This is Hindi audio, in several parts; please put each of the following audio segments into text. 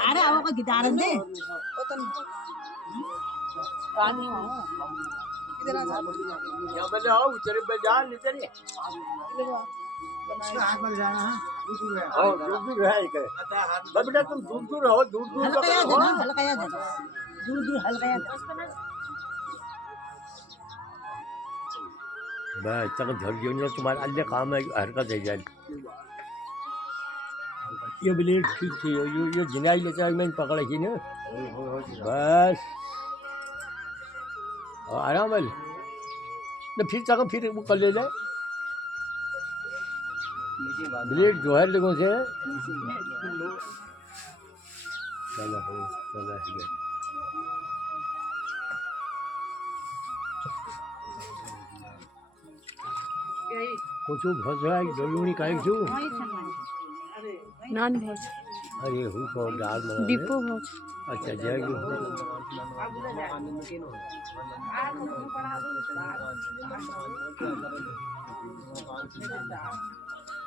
अरे आओ का गिटार दे इधर आ यहाँ पे जाओ उधर पे जा नीचे नहीं इसका हाथ में जाना है दूर है दूर है एक बेटा तुम दूर रहो दूर हल्का याद है ना हल्का याद है दूर हल्का याद बस तक झड़ियों ने तुम्हारे अन्य काम है हरकत है जाए ये ब्लेड ठीक थी ये जिनाई लेकर मैंने पकड़ा थी ना बस आराम है तो फिर वो कर ले जाए ब्लेड जो है लोगों से चलो कुछ भस रहा है जरूरी काहे छू नान भोज अरे हु को दाल में दीपो भोज अच्छा जाएगी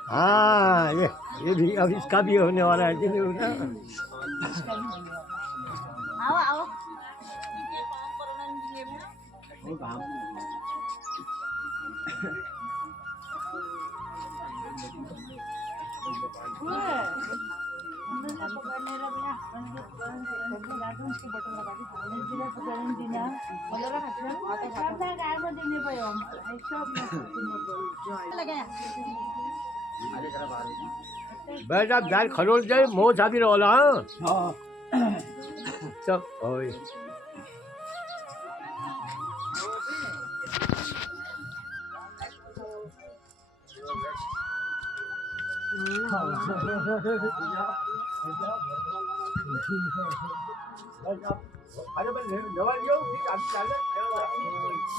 हाँ ये भी अब इसका भी होने वाला है दिन ना आओ आओ बस आप दाल खरोल जाए मोह छापी रहा हाँ सब ओए अरे दवा दियो अभी चल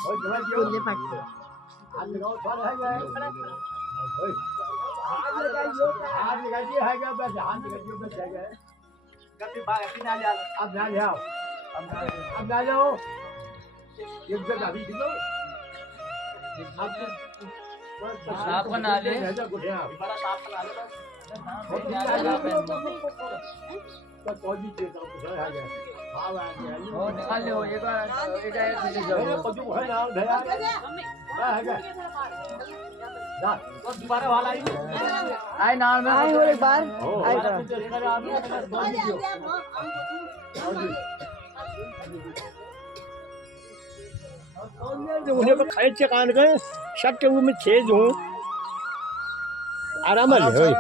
और दवा दियो आज लगाओ थोड़ा है हाथ लगाइए है क्या बस हाथ लगाइए बस जाएगा कभी बाहर पीना ले अब ना ले आओ अब ना लो ये जगह अभी दिलो साफ बना ले बड़ा साफ बना ले बस तो भी चीज आप है गया हां आ गया वो निकाल लो एक बार कुछ है ना भैया है गया ना और दोबारा वाला आई नाल में आई और एक बार आई जो उन्हें को खाए चे कान गए शक के में छेज हूं आराम ले होय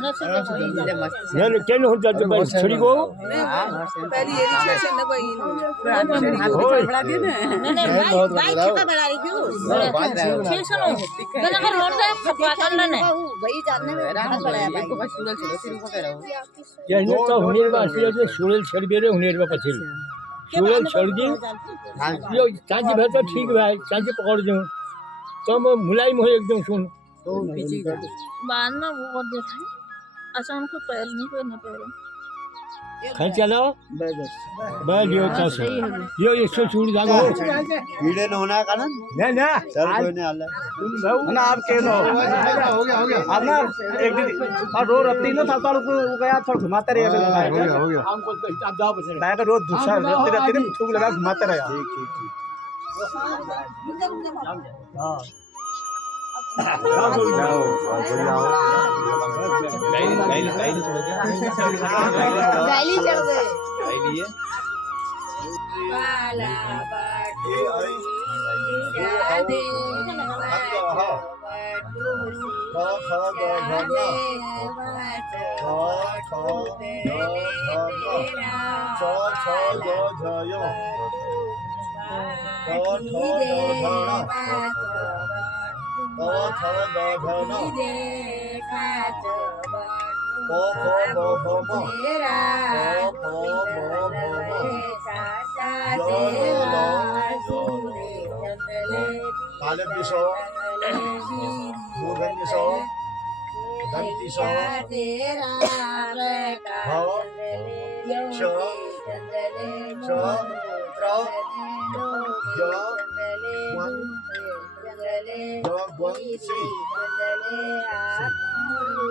ना केन हो जज छड़ी को पहली ये स्टेशन न कोई हाथ बढ़ा दे ना नहीं भाई छोटा बढ़ा रही क्यों ठीक सुनो गना कर रोड से फटवा कर ना भाई जानने में रात पड़ा भाई को सुरल छोड़ो फिर को करो ये तो हुनेर वासी है सुरल छड़ बेरे हुनेर में पछिल सुरल छड़ दी यो चाची भर तो ठीक भाई चाची पकड़ दो तो मुलाई मोह एकदम सुन बाद में वो कर देता है अच्छा हमको पैर नहीं कोई ना पैर खाई चलो बस यो तो यो इसको छूट जाओ कीड़े न होना का ना ना सर कोई नहीं आला तुम भाऊ ना आप के लो हो गया अब ना एक दिन और रोज रत्ती ना था को गया थोड़ा घुमाते रहे हो गया हमको आप जाओ बस का रोज दूसरा रत्ती ने थूक लगा घुमाते रहे ठीक हां गाली चल गए वाला बाटू यादे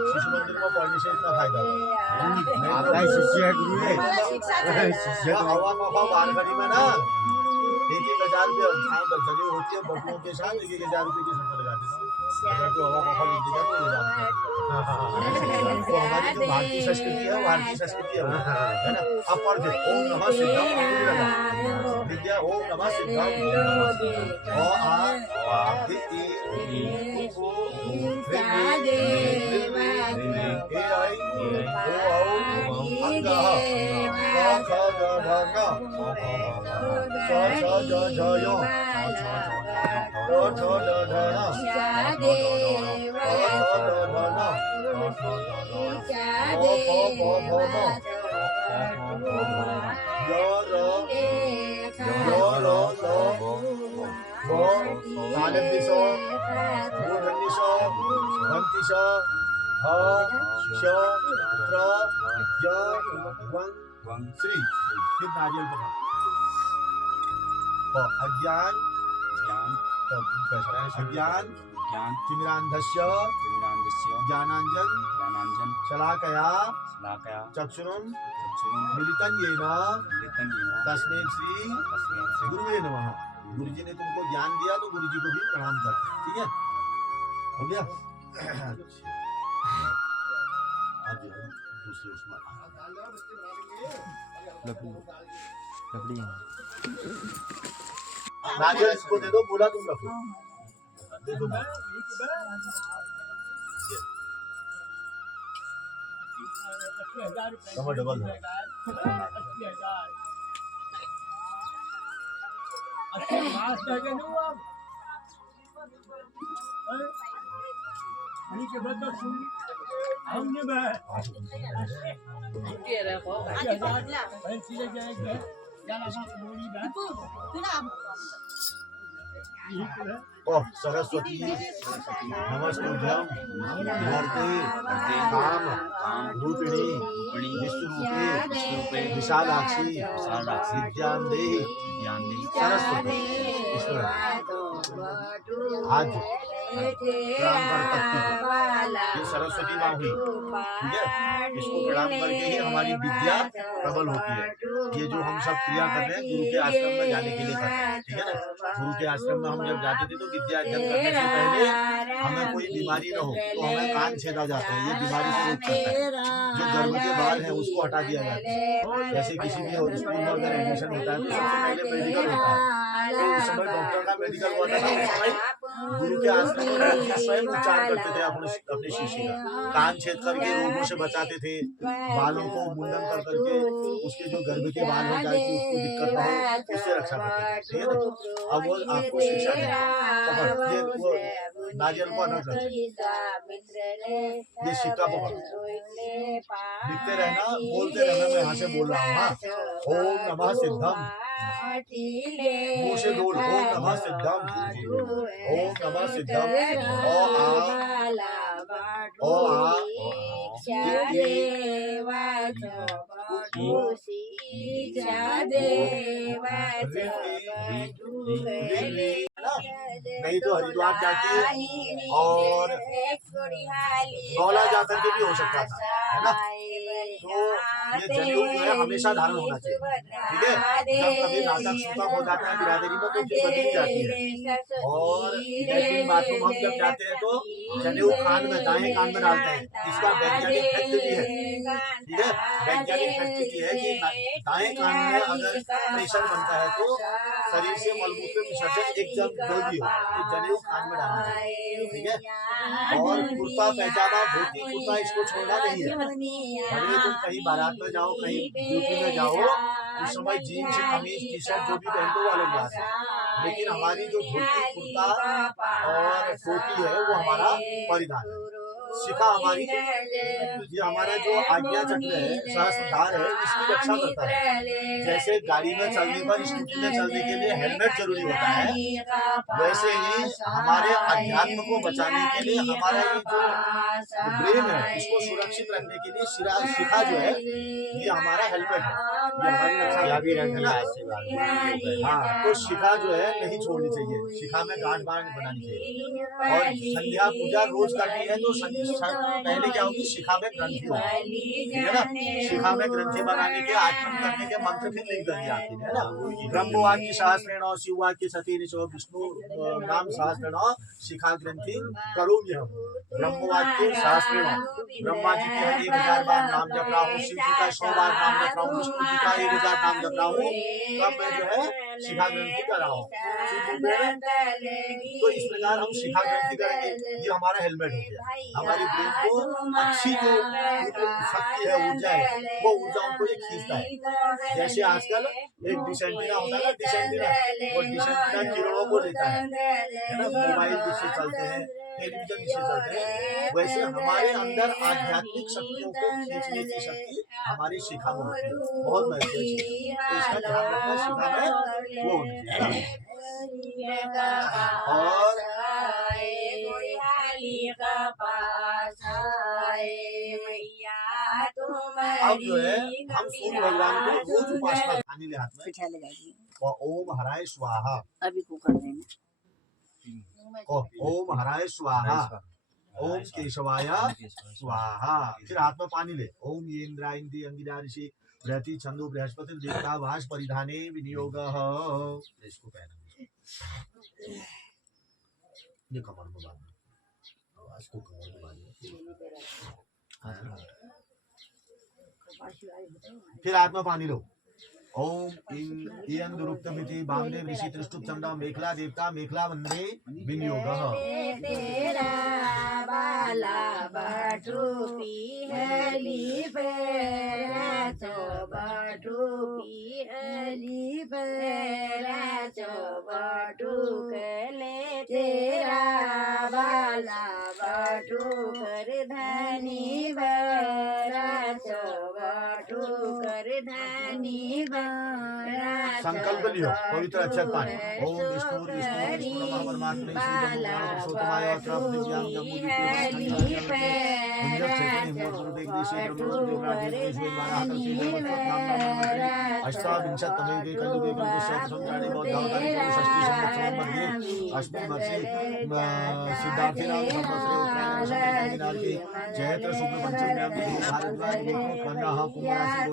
शिशु मंदिर में पढ़ने से इतना फायदा आपका शिष्य है गुरु है शिष्य हवा मौका बालकनी में ना 1,000 रुपये जगह होती है बटुओं के साथ 1,000 रुपये की शर्त लगाते हैं अगर तो हवा मौका मिल जाएगा तो ले जाते हैं तो हमारी जो भारतीय संस्कृति है वो भारतीय संस्कृति है ना अब पढ़ दे ओम नमः सिद्धम विद्या ओम नमः सिद्धम ओ आ दिति फिर नारियल पका अज्ञान अज्ञान तिमिरान्धस्य ज्ञानाञ्जन शलाकया चक्षुरुं मिलितं येन तस्मै श्री गुरुवे नमः। गुरु जी ने तुमको ज्ञान दिया तो गुरु जी को भी प्रणाम कर, ठीक है, हो गया। आप दूसरे उसमें नारियल इसको दे दो, बोला तुम रखो, दे दो। डबल सरस्वती नमस्तुभ्यं नमस्ते काम रूपिणी विश्वरूपे विशालाक्षी विद्यान्ते सरस्वती। आज प्रणाम कर सकती है, ये सरस्वती माँ हुई, ठीक है। इसको प्रणाम करके ही हमारी विद्या प्रबल होती है। ये जो हम सब क्रिया कर रहे हैं गुरु के आश्रम में जाने के लिए कर रहे हैं, ठीक है ना। गुरु के आश्रम में हम जब जाते थे तो विद्या अर्जन करने से पहले हमें कोई बीमारी न हो तो हमें कान छेदा जाता है, ये बीमारी से रोक करता है। जो गर्भ के बाल है उसको हटा दिया जाता है। जैसे किसी भी स्कूल में अगर एडमिशन होता है तो सबसे पहले मेडिकल होता है, तो उस समय डॉक्टर का मेडिकल हुआ था, उस समय गुरु के आश्रम में स्वयं उपचार करते थे अपने शिष्य का। कान छेद करके रोगों से बचाते थे, बालों को मुंडन कर करके उसके जो गर्भ के बाल हो जाए उसको दिक्कत ना हो उससे रक्षा करते थे, ठीक है ना। अब वो आपको शिक्षा दे नारियल को अनर्थ ये सिक्का पकड़ लिखते रहना, बोलते रहना, मैं यहाँ से बोल रहा हूँ। ओम नमः सिद्धम, मुँह से बोल ओम नमः सिद्धम, ओम नमः सिद्धम। ओ आ नहीं तो हरिद्वार जाके और गौला जाकर के भी हो सकता था, है ना। तो ये जनेऊ जो है हमेशा धारण होना चाहिए, ठीक है। जब कभी नाटक सूतक हो जाता है बिरादरी में तो फिर बदली जाती है। और लेकिन बाथरूम हम जब जाते हैं तो जनेऊ कान में दाएं कान में डालते हैं। इसका वैज्ञानिक फैक्ट भी है, ठीक है। वैज्ञानिक फैक्ट ये है कि दाएं कान में अगर प्रेशर बनता है तो शरीर से मलमूत्र विसर्जन एकदम जल्दी हो, तो जनेऊ कान में डालना चाहिए, ठीक है। और कुर्ता पैजामा धोती कुर्ता इसको छोड़ना नहीं है। अगर तुम कहीं बारात में जाओ, कहीं ड्यूटी में जाओ, उस समय जीन्स कमीज टी शर्ट जो भी पहन लो वो अलग बात है, लेकिन हमारी जो धोती कुर्ता और टोपी है वो हमारा परिधान है। शिखा हमारी, ये हमारा जो आज्ञा चक्र है, सहस्त्रधार है, इसकी रक्षा करता है। जैसे गाड़ी में चलने पर, स्कूटी में चलने के लिए हेलमेट जरूरी होता है, वैसे ही हमारे अध्यात्म को बचाने के लिए हमारा ये जो ब्रेन है, इसको सुरक्षित रखने के लिए शिखा जो है, ये हमारा हेलमेट है, ये हमारी रक्षा भी है। हाँ, तो शिखा जो है नहीं छोड़नी चाहिए, शिखा में गांठ बांध बनानी चाहिए। और संध्या पूजा रोज करनी है तो पहले क्या होगी, शिखा में ग्रंथि होगी, ठीक है ना। शिखा में ग्रंथि बनाने के, आचमन करने के मंत्र फिर लिख देंगे आते हैं ना। ब्रह्मवाक्य सहस्रेण शिववाक्य सतीन चो विष्णु नाम सहस्रेण शिखा ग्रंथि करोमि हम। ब्रह्मवाक्य सहस्रेण, ब्रह्मा जी के 1000 बार नाम जप रहा हूँ, शिव जी का 100 बार नाम जप रहा हूँ, विष्णु जी का 1000 नाम जप रहा हूँ, तब मैं जो है शिखा ग्रंथि कर रहा हूँ। तो इस प्रकार हम शिखा ग्रंथि करेंगे, ये हमारा हेलमेट हो गया। हमारी ब्रेन को अच्छी जो शक्ति है, ऊर्जा है, वो ऊर्जाओं को ये खींचता है। जैसे आजकल एक डिसेंटिना होता है ना, डिसेंटिना, वो डिसेंटिना किरणों को लेता है ना, मोबाइल जिससे चलते हैं, टेलीविजन जिससे चलते हैं, वैसे हमारे अंदर आध्यात्मिक शक्तियों को खींचने की शक्ति हमारी शिखा में होती है, बहुत महत्वपूर्ण है। तो इसका ध्यान रखना, शिखा में वो होती है। और अब जो है हम सूर्य भगवान को रोज उपासना खाने ले हाथ में, और ओम हराय स्वाहा, अभी कुकर देना, ओम हराय स्वाहा, ओम केशवाय स्वाहा। फिर हाथ में पानी ले, ओम ये इंद्रायंती अंगिरा ऋषि बृहति छंदो बृहस्पति देवता भाष परिधाने विनियोग। इसको पहना, ये कमर में बांधो, इसको कमर में बांधो। फिर हाथ में पानी लो, ओम इयं दुरुक्तमिति बामने ऋषि त्रिष्टुप चंदा मेखला देवता मेखला वंदे विनियोग। तेरा बाला बटूपी हली पेरा चो बटूपी हली पेरा चो बटूकले तेरा बाला बटूकर धनी बरा चो बटूकर धनी बरा। संकल्प लियो, पवित्र अक्षर पानी। ओम विष्णु विष्णु नमः परमात्मने पुरुषोत्तमाय अत्रपदिव्यां जम्बूद्वीपे अष्टाविंशत्तमे कलियुगे कल्पे अस्मिन् वर्षे सिद्धार्थिनां संवत्सरे उत्तरायणदिनाङ्के चैत्र शुक्ल पंचम्यां भारद्वाज गोत्रोत्पन्नाः कुम्भराशि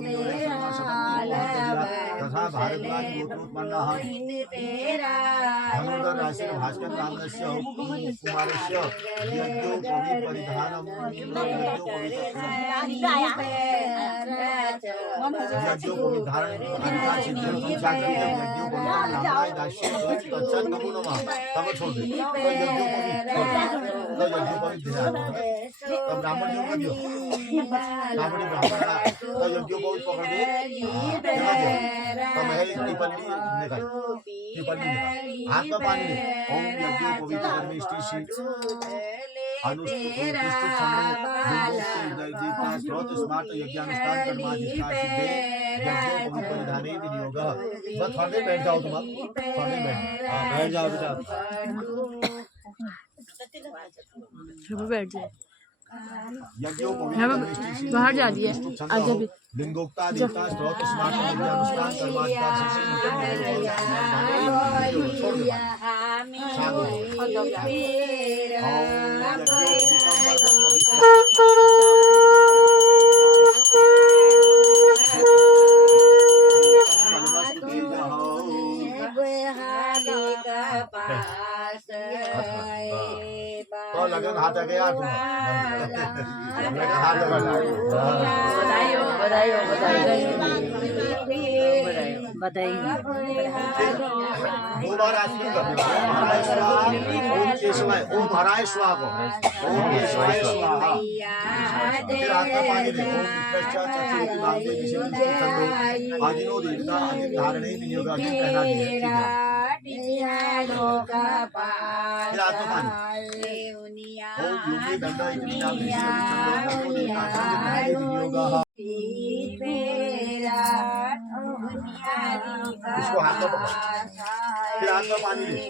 तथा भारद्वाज गोत्रोत्पन्नाः धनुर्धर राशि भास्कर नामस्य कुमारस्य यज्ञोपवीत परिधानम् यज्ञोपवीत धारण अधिकार सिद्धि जागृत यज्ञोपवीत नामनाय दास्य अच्छा नमो नमः। तब छोड़ दे, तो यज्ञोपवीत ध्यान, तो ब्राह्मण जो कर दियो, ब्राह्मण तो यज्ञोपवीत पकड़ दे, तो मैं टिपल्ली निकाल, टिपल्ली निकाल, हाथ में पानी ले, ओम यज्ञोपवीत परमेष्टि श्री अनुष्ठित देवता स्रोत स्मार्ट यज्ञानुष्ठान कर्माधिकार सिद्धे यज्ञोपवीत परिधाने विनियोग। बस थोड़े बैठ जाओ, तुम थोड़े बैठ जाओ बेटा, बैठ जाए, यज्ञोपवीत बाहर जा रही है आज अभी। लिंगोक्ता देवता स्रोत स्मार्ट यज्ञानुष्ठान कर्माधिकार तो लगन हाथ आ गया बधाई। दो बार आचमन करना, ओम केशवाय, ओम हराय स्वाहा, ओम केशवाय स्वाहा। फिर हाथ में पानी ले, ओम विष्णु चतुर्थी बांधे विष्णु चंदो आदिनो देवता आदि धारणे विनियोग पहना दिया। टियालो का फिर आत्मा पानी ओम योगी दंडा इति नाम इसको हाथ में पकड़ो। फिर आत्मा पानी ले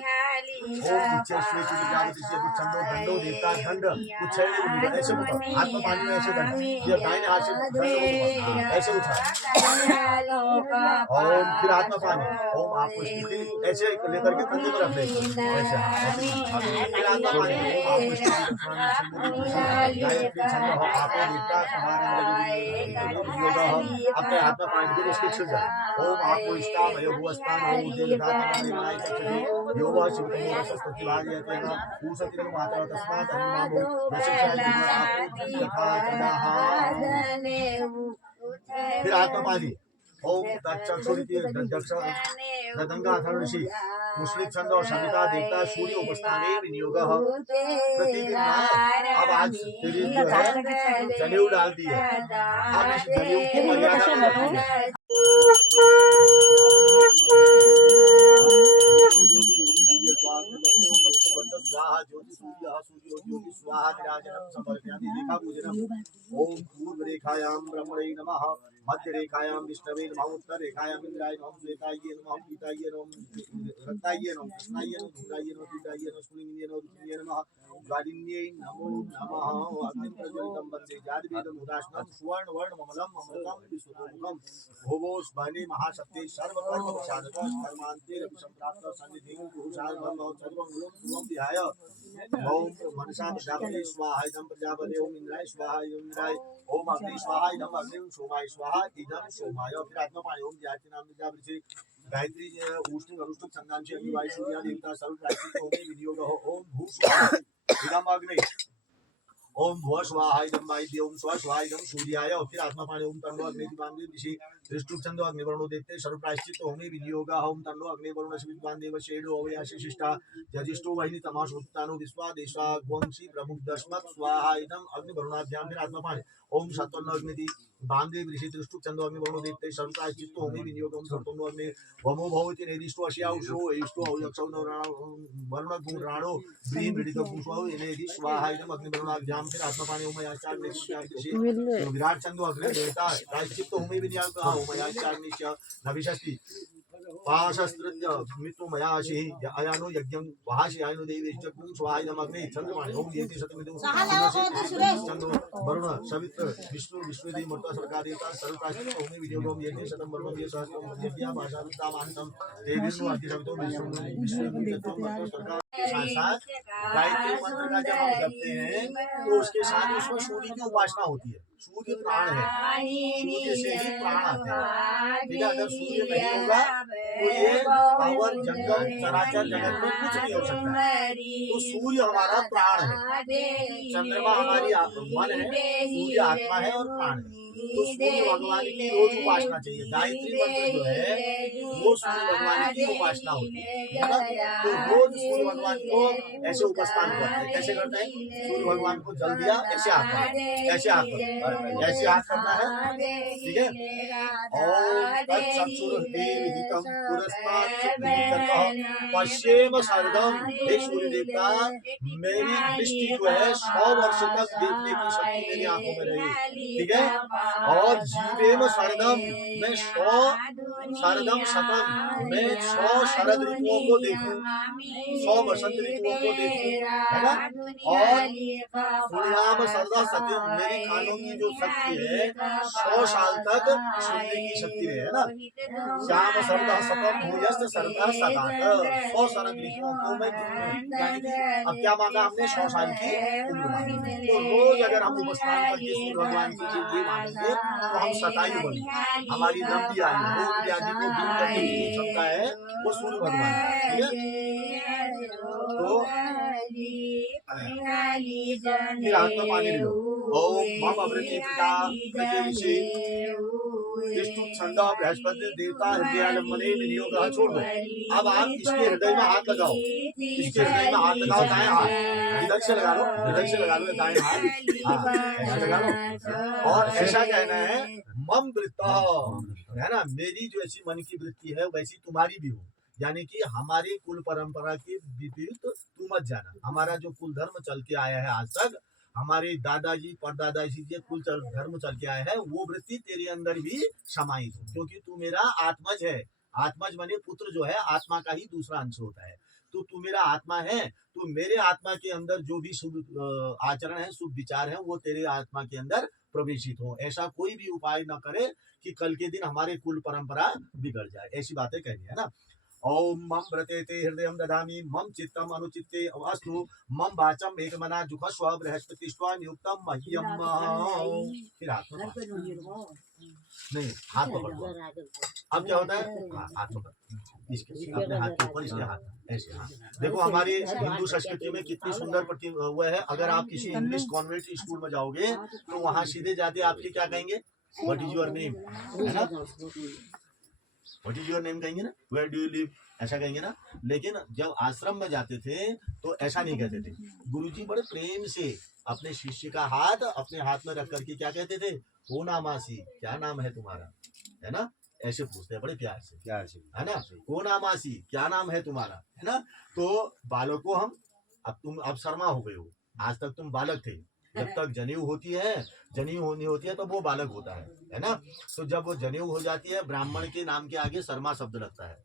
ओम इच्छा श्वेत विद्यावती से छंदो दंडो देवता दंड उच्छेद ऐसे पकड़ो। आत्मा पानी में ऐसे दंड ये दाहिने हाथ से ऐसे उठा ओम। फिर आत्मा पानी ओम आपको स्थिति ऐसे लेकर के कंधे पर रख लेते ऐसे फिर आत्मा पानी ओम आपको स्थिति अपने आत्मा पानी के उसके छिड़ जाए ओम आपको इसका भयभुवस्थान ओम योग फिर आत्मा पानी ओम दंगा ऋषि मुस्लिम छंद और सविता देवता सूर्य उपस्थाने विनियोग प्रतिदिन अब आज तेरी जो है जनेऊ डाल दी है अब इस जनेऊ की मर्यादा स्वाहा ज्योति सूर्य सूर्यो स्वाहा विराजनम समर्पयामि रेखा पूजनम ओम पूर्व रेखायां ब्रह्मणे नमः मध्य रेखायां विष्णवे नमः उत्तर रेखायां इंद्राय नमः श्वेताय नमः पीताय नमः रक्ताय नमः कृष्णाय नमः धूम्राय नमः पीताय नमः स्फुलिंगाय नमः रुद्राय नमः ज्वालिन्यै नमो नमः अग्निं प्रज्वलितं वन्दे जातवेदं उदाष्णं सुवर्ण वर्ण ममलम अमृतम विश्वतोमुखम भोगोस बने महाशक्ति सर्वकर्म साधक कर्मांते रवि संप्राप्त सन्निधि पुरुषार्थ ब्रह्म सर्वमूलं सुवं विहाय ओम मनसा प्रजापति स्वाहा इदं प्रजापति ओम इंद्राय स्वाहा इंद्राय ओम अग्नि स्वाहा इदं अग्नि सोमाय स्वाहा इदं सोमाय। फिर आत्मा पानी ओम ज्ञाति नाम प्रजापति गायत्री उष्ण अनुष्ठ संगांची अग्निवाय सूर्य देवता सर्व गायत्री ओम विनियोग हो ओम भू स्वाहा इदं अग्नि ओम भुव स्वाहा इदं वायु ओम स्व स्वाहा इदं सूर्याय। फिर आत्मा पानी ओम तंडो अग्नि दिवांगे ऋषि दृष्टुप छंदो अग्नि वर्णो देते सर्व प्रायश्चित होमे विनियोग ओम तंडो अग्नि वरुण शिविद्वान देव शेडो अवयाशि शिष्टा यजिष्ठो वहिनी तमाशो उत्तानो विश्वा देशा गोंसी प्रमुख दशमत स्वाहा इदं अग्नि वरुणाभ्याम। फिर आत्मा पानी ओम सत्वन्न अग्नि बांधे ऋषि दृष्टुप छंदो अग्नि वर्णो देते सर्व प्रायश्चित होमे विनियोग ओम सत्वन्न अग्नि वमो भवति नेदिष्टो अश्याउषो एष्टो अवयक्षो वरुण गुणराणो ब्रीम विदितो पुष्पो इनेदि स्वाहा इदं अग्नि वरुणाभ्याम। फिर आत्मा पानी ओम याचार विराट छंदो अग्नि देवता प्रायश्चित होमे विनियोग ओमयाचार्निश्च नभिषष्टि पाशस्त्रज्ञ मित्रो मयाशि अयानो यज्ञं वहाशि आयनो देवीश्च कुं स्वाहायनम अग्नि चंद्रमाणि ओम येति शतमिदं चंद्र वरुण सवित्र विष्णु विश्वदेव मर्ता सरकार देवता सर्वप्राचित ओम विनियोग ओम येति शतम वरुण ये सहस्रम यज्ञ भाषाविता मानतम देवीर्नु अधिशवितो विष्णु विश्वदेव मर्ता सरकार साथ गायत्री मंत्र का जब हम जपते हैं तो उसके साथ उसमें सूर्य की उपासना होती है। सूर्य प्राण है, सूर्य से ही प्राण आते हैं। ठीक है, अगर सूर्य नहीं होगा तो ये पावर जंगल चराचर जगत में कुछ नहीं हो सकता। तो सूर्य हमारा प्राण है, चंद्रमा हमारी मन है, सूर्य आत्मा है और प्राण है। तो सूर्य भगवान की रोज उपासना चाहिए। गायत्री मंत्र जो है वो सूर्य भगवान की उपासना होती है ना। तो रोज सूर्य भगवान को ऐसे उपस्थान करते हैं। कैसे करते हैं? सूर्य भगवान को जल दिया, ऐसे हाथ कर, ऐसे हाथ कर, ऐसे हाथ करना है। ठीक है। पश्चिम शरदम, हे सूर्य देवता मेरी दृष्टि जो है 100 वर्ष तक देखने की शक्ति मेरी आंखों में रही। ठीक है। और जीवेम शरदम, मैं 100 शरदम शतम, मैं 100 शरद ऋतुओं को देखूं, 100 बसंत ऋतुओं को देखूं, है ना। और सुनियाम शरदा सत्यम, मेरी कानों की जो शक्ति है 100 साल तक सुनने की शक्ति है ना। श्याम शरदा सतम भूयस्त शरदा सदा, 100 शरद ऋतुओं को मैं यानी कि अब क्या मांगा हमने? 100 साल की उम्र मांगी। तो रोज अगर हम उपस्थान करके सूर्य भगवान की ये मांगेंगे तो हम शतायु बनेंगे, हमारी लंबी आयु रोग व्याधि को दूर करने की क्षमता है वो सूर्य भगवान। ठीक है। तो फिर आत्मा पानी लो। ओम मम अवृति पिता प्रत्यक्षि विष्णु छंदा बृहस्पति देवता हृदयालंबने विनियोग छोड़ दो। अब आप इसके हृदय में हाथ लगाओ, इसके हृदय में हाथ लगाओ, दाएं हाथ इधर से लगा लो, इधर से लगा लो, दाएं हाथ ऐसे लगा लो। और ऐसा कहना है मम वृत्ता, है ना, मेरी जो ऐसी मन की वृत्ति है वैसी तुम्हारी भी हो। यानी कि हमारी कुल परंपरा के विपरीत तू मत जाना। हमारा जो कुल धर्म चल के आया है आज तक, हमारे दादाजी परदादाजी के कुल धर्म चल के आया है, वो वृत्ति तेरे अंदर भी समाहित हो, क्योंकि तू मेरा आत्मज है। आत्मज माने पुत्र जो है आत्मा का ही दूसरा अंश होता है। तो तू मेरा आत्मा है, तो मेरे आत्मा के अंदर जो भी शुभ आचरण है, शुभ विचार है, वो तेरे आत्मा के अंदर प्रवेशित हो। ऐसा कोई भी उपाय न करे कि कल के दिन हमारे कुल परंपरा बिगड़ जाए। ऐसी बातें कहनी है ना। ओम मम व्रतेते हृदयं ददामि मम चित्तम अनुचित्ते अस्तु मम वाचम एकमना जुखस्व बृहस्पतिष्वा नियुक्तम मह्यम। फिर हाथ में नहीं, हाथ पकड़ दो। अब क्या होता है, हाथ पकड़, इसके अपने हाथ के ऊपर, इसके हाथ ऐसे। हाँ, देखो हमारी हिंदू संस्कृति में कितनी सुंदर वो है। अगर आप किसी इंग्लिश कॉन्वेंट स्कूल में जाओगे तो वहाँ सीधे जाते आपके क्या कहेंगे, व्हाट इज योर नेम, है ना, व्हाट इज योर नेम कहेंगे ना, वेयर डू यू लिव, ऐसा कहेंगे ना। लेकिन जब आश्रम में जाते थे तो ऐसा नहीं कहते थे। गुरुजी बड़े प्रेम से अपने शिष्य का हाथ अपने हाथ में रख करके क्या कहते थे, ओ नामासी, क्या नाम है तुम्हारा, है ना, ऐसे पूछते हैं बड़े प्यार से, है ना, ओ नामासी, क्या नाम है तुम्हारा, है ना। तो बालक को हम, अब तुम अब शर्मा हो गए हो, आज तक तुम बालक थे, जब तक जनेऊ होती है, जनेऊ होनी होती है तो वो बालक होता है ना। तो जब वो जनेऊ हो जाती है, ब्राह्मण के नाम के आगे शर्मा शब्द लगता है,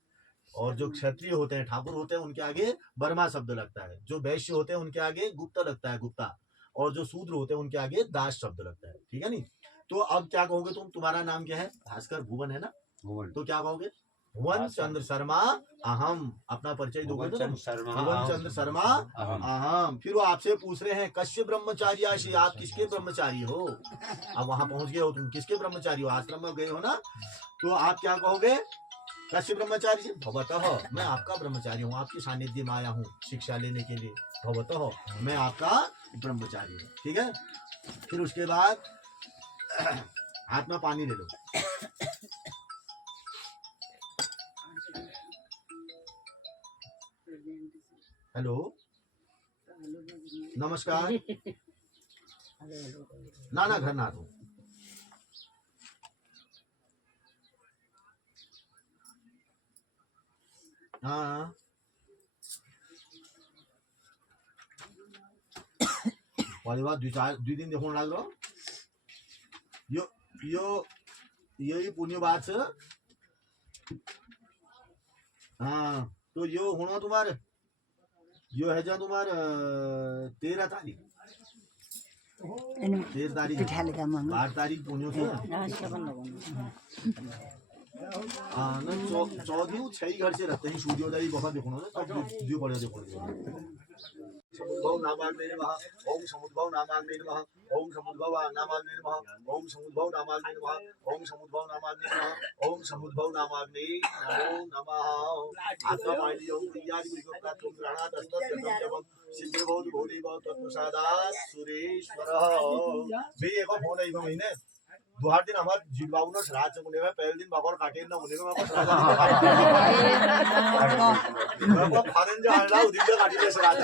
और जो क्षत्रिय होते हैं, ठाकुर होते हैं, उनके आगे बर्मा शब्द लगता है, जो वैश्य होते हैं उनके आगे गुप्ता लगता है, गुप्ता, और जो शूद्र होते हैं उनके आगे दास शब्द लगता है, ठीक है नहीं। तो अब क्या कहोगे तुम, तुम्हारा नाम क्या है, भास्कर भुवन है ना, भुवन, तो क्या कहोगे, भुवन चंद्र शर्मा अहम, अपना परिचय दोगे तो, भुवन चंद्र शर्मा अहम। फिर वो आपसे पूछ रहे हैं कश्य ब्रह्मचारी, आप किसके ब्रह्मचारी हो। अब वहां पहुंच गए हो, तुम किसके ब्रह्मचारी हो, आश्रम में गए हो ना, तो आप क्या कहोगे, कश्य ब्रह्मचारी, भवतः मैं आपका ब्रह्मचारी हूँ, आपकी सानिध्य में आया हूँ शिक्षा लेने के लिए, भवतः मैं आपका ब्रह्मचारी हूँ, ठीक है। फिर उसके बाद हाथ में पानी ले लो। हेलो, नमस्कार, ना घर ना दो। हाँ, दुई दिन देखो लागलो, यो पुण्य बात से। हाँ, तो यो होना तुम्हारे, यो है जा तुम्हार 13 तारीख, 13 तारीख, 8 तारीख पुण्य हाँ ना, 14 6 घर से रहते हैं, सूर्योदय बहुत देखो ना, तब जो बड़े देखो। समुद्भव नामाग्ने नमः, ओम समुद्भव नामाग्ने नमः, ओम समुद्भव नामाग्ने नमः, ओम समुद्भव नामाग्ने नमः, ओम समुद्भव नामाग्ने नमः, ओम समुद्भव नामाग्ने नमो नमः। आत्मा पाणी ओम क्रियादि गुरुको प्राप्तुं ग्रहणात् अस्तत्यं जपं सिद्धिर्भवति भूरिभव तत्प्रसादात् सुरेश्वरः। बे एवं होना एवं महीने दुहार दिन हमार जिलबाबू ने श्राद्ध से मुने में पहले दिन बाबर काटे ना मुने में श्राद्ध मैं को फारेंज हल्ला उदिन काटी ले श्राद्ध